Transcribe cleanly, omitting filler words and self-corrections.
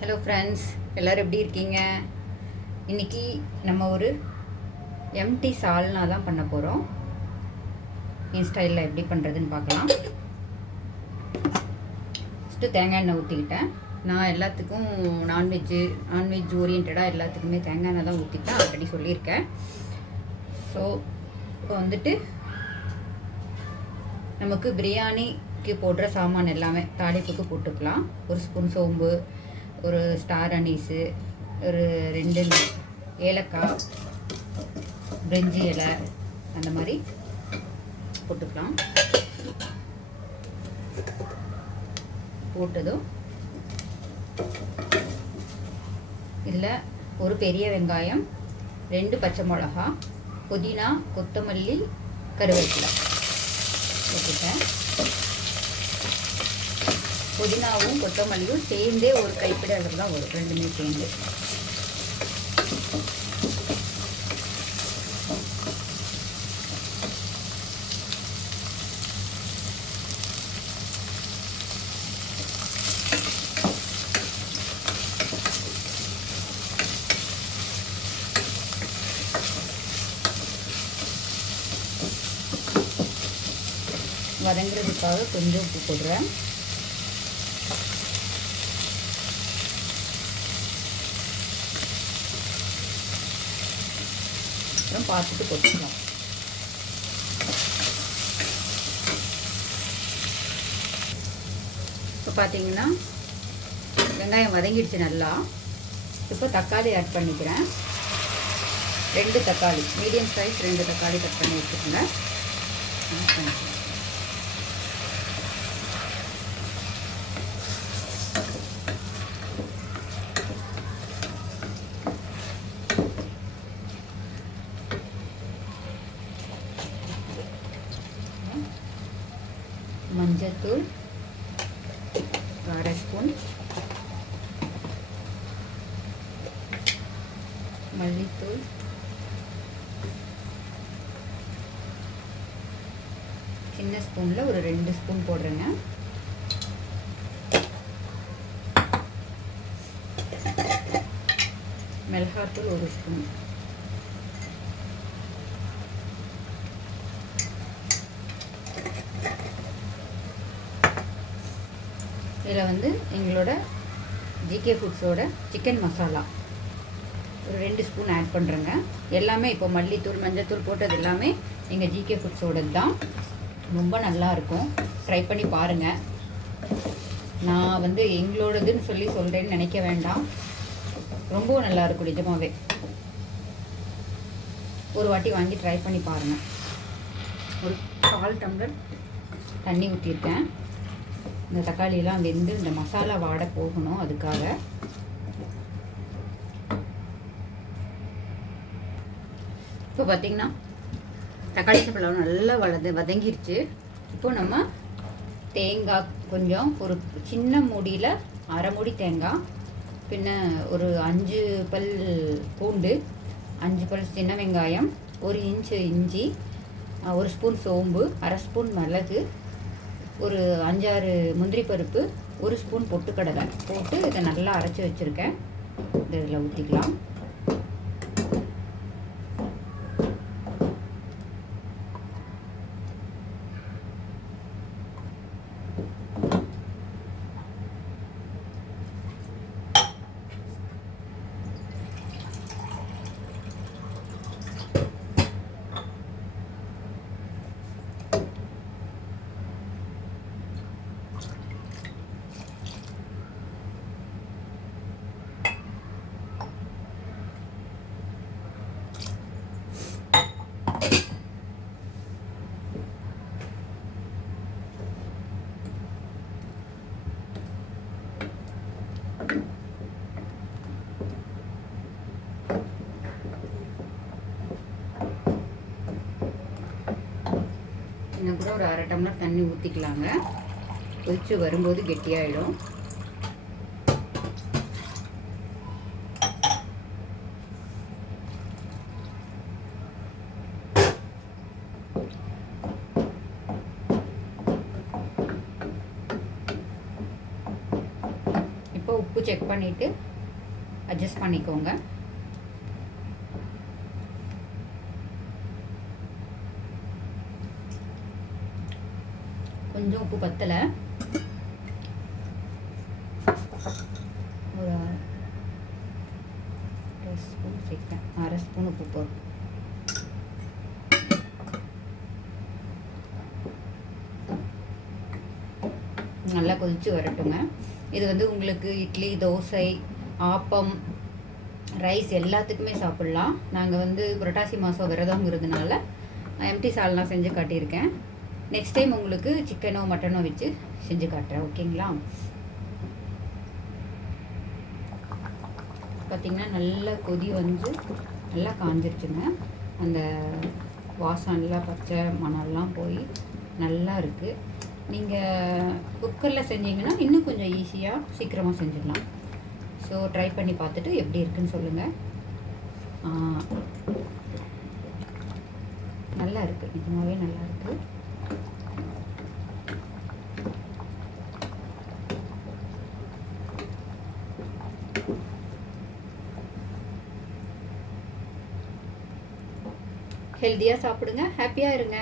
Hello friends, எல்லோரும் எப்படி இருக்கீங்க? இன்றைக்கி நம்ம ஒரு எம்டி சால்னா தான் பண்ண போகிறோம். என் ஸ்டைலில் எப்படி பண்ணுறதுன்னு பார்க்கலாம். ஃபஸ்ட்டு தேங்காய் எண்ணெய் ஊற்றிக்கிட்டேன். நான் எல்லாத்துக்கும் நான்வெஜ் ஓரியன்டாக எல்லாத்துக்குமே தேங்காய் எண்ணெய் தான் ஊற்றிட்டேன், ஆல்ரெடி சொல்லியிருக்கேன். ஸோ இப்போ வந்துட்டு நமக்கு பிரியாணிக்கு போடுற சாமான் எல்லாமே தாளிப்புக்கு போட்டுக்கலாம். ஒரு ஸ்பூன் சோம்பு, ஒரு ஸ்டார் அனீஸு, ஒரு 2 ஏலக்காய், பிரிஞ்சி இலை, அந்த மாதிரி போட்டுக்கலாம். போட்டதும் இதில் ஒரு பெரிய வெங்காயம், 2 பச்சை மிளகா, புதினா, கொத்தமல்லி, கருவேப்பிலை போட்டுட்டேன். புதினாவும் கொத்தமல்லியும் சேர்ந்தே ஒரு கைப்பிடி அளவு தான் வரும், ரெண்டுமே சேர்ந்து. வதங்குறதுக்காக கொஞ்சம் உப்பு போடுறேன். அப்புறம் பார்த்துட்டு போட்டுக்கலாம். இப்போ பார்த்தீங்கன்னா வெங்காயம் வதங்கிடுச்சு நல்லா. இப்போ தக்காளி ஆட் பண்ணிக்கிறேன். 2 தக்காளி, மீடியம் சைஸ் 2 தக்காளி கட் பண்ணி வச்சுக்கோங்க. மஞ்சத்தூள் 1/2 ஸ்பூன், மல்லித்தூள் சின்ன ஸ்பூனில் ஒரு 2 ஸ்பூன் போடுறேங்க. மிளகாத்தூள் 1 ஸ்பூன். இதில் வந்து எங்களோட ஜிகே ஃபுட்ஸோட சிக்கன் மசாலா ஒரு 2 ஸ்பூன் ஆட் பண்ணுறேங்க. எல்லாமே இப்போ மல்லித்தூள், மஞ்சத்தூள் போட்டது எல்லாமே எங்கள் ஜிகே ஃபுட்ஸோடது தான். ரொம்ப நல்லாயிருக்கும், ட்ரை பண்ணி பாருங்கள். நான் வந்து எங்களோடதுன்னு சொல்கிறேன்னு நினைக்க வேண்டாம், ரொம்பவும் நல்லாயிருக்கும் நிஜமாகவே. ஒரு வாட்டி வாங்கி ட்ரை பண்ணி பாருங்கள். ஒரு 1/4 டம்ளர் தண்ணி ஊற்றிருக்கேன். இந்த தக்காளியெல்லாம் வெந்து இந்த மசாலா வாடை போகணும், அதுக்காக. இப்போ பார்த்திங்கன்னா தக்காளி பழம் நல்லா வதங்கிருச்சு. இப்போ நம்ம தேங்காய் கொஞ்சம், ஒரு சின்ன மூடியில் 1/2 மூடி தேங்காய், பின்ன ஒரு 5 பல் பூண்டு, 5 பல் சின்ன வெங்காயம், 1 இன்ச்சு இஞ்சி, 1 ஸ்பூன் சோம்பு, 1/2 ஸ்பூன் மிளகு, ஒரு 5-6 முந்திரி பருப்பு, 1 ஸ்பூன் பொட்டுக்கடலை போட்டு இதை நல்லா அரைச்சி வச்சுருக்கேன். இதில் ஊற்றிக்கலாம். இன்னும் கூட ஒரு 1/2 டம்ளர் தண்ணி ஊற்றிக்கலாங்க. கொதிச்சு வரும்போது கெட்டியாயிடும். உப்பு செக் பண்ணிவிட்டு அட்ஜஸ்ட் பண்ணிக்கோங்க. கொஞ்சம் உப்பு பத்தலை, ஒரு 1 ஸ்பூன் சேர்ப்பேன். 1/2 ஸ்பூன் உப்பு போதும். நல்லா கொதித்து வரட்டுங்க. இது வந்து உங்களுக்கு இட்லி, தோசை, ஆப்பம், ரைஸ் எல்லாத்துக்குமே சாப்பிட்லாம். நாங்கள் வந்து புரட்டாசி மாதம் விரதங்கிறதுனால எம்டி சால்னா செஞ்சு காட்டியிருக்கேன். நெக்ஸ்ட் டைம் உங்களுக்கு சிக்கனோ மட்டனோ வச்சு செஞ்சு காட்டுறேன். ஓகேங்களா? பார்த்திங்கன்னா நல்லா கொதி வந்து நல்லா காஞ்சிருச்சுங்க. அந்த வாசம் எல்லாம் பச்சை மணம்லாம் போய் நல்லா இருக்குது. நீங்கள் குக்கரில் செஞ்சீங்கன்னா இன்னும் கொஞ்சம் ஈஸியாக சீக்கிரமாக செஞ்சிடலாம். ஸோ ட்ரை பண்ணி பார்த்துட்டு எப்படி இருக்குன்னு சொல்லுங்கள். நல்லா இருக்குது, நிஜமாகவே நல்லா இருக்குது. ஹெல்த்தியாக சாப்பிடுங்க, ஹாப்பியாக இருங்க.